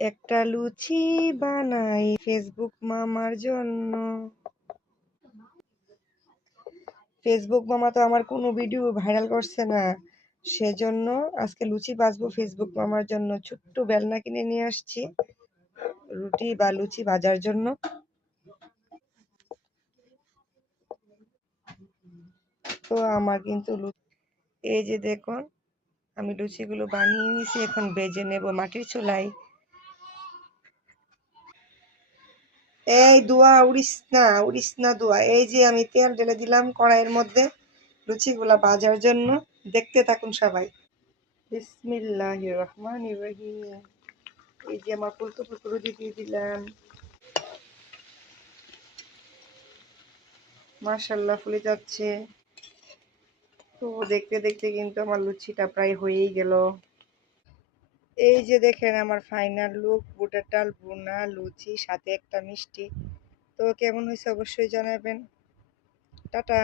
একটা লুচি বানাই ফেসবুক মামার জন্য। ফেসবুক মামা তো আমার কোনো ভিডিও ভাইরাল করছে না, সেজন্য আজকে লুচি ভাজবো ফেসবুক মামার জন্য। ছোট্ট বেলনা কিনে নিয়ে আসছি রুটি বা লুচি ভাজার জন্য। তো আমার কিন্তু এই যে দেখুন, আমি লুচিগুলো বানিয়ে নিয়েছি, এখন ভেজে নেব মাটির চুলায়। এই দোয়া উড়িস না দোয়া। এই যে আমি তেল ঢেলে দিলাম কড়াইয়ের মধ্যে লুচিগুলা ভাজার জন্য। দেখতে থাকুন সবাই। বিসমিল্লাহির রহমানির রহিম। এই যে আমার ফুলকো ফুলকো লুচি দিয়ে দিলাম। মাশাআল্লাহ ফুলে যাচ্ছে। তো দেখতে দেখতে কিন্তু আমার লুচিটা প্রায় হয়েই গেল। এই যে দেখেন আমার ফাইনাল লুক, বুটের ডাল ভুনা, লুচি, সাথে একটা মিষ্টি। তো কেমন হয়েছে অবশ্যই জানাবেন। টাটা।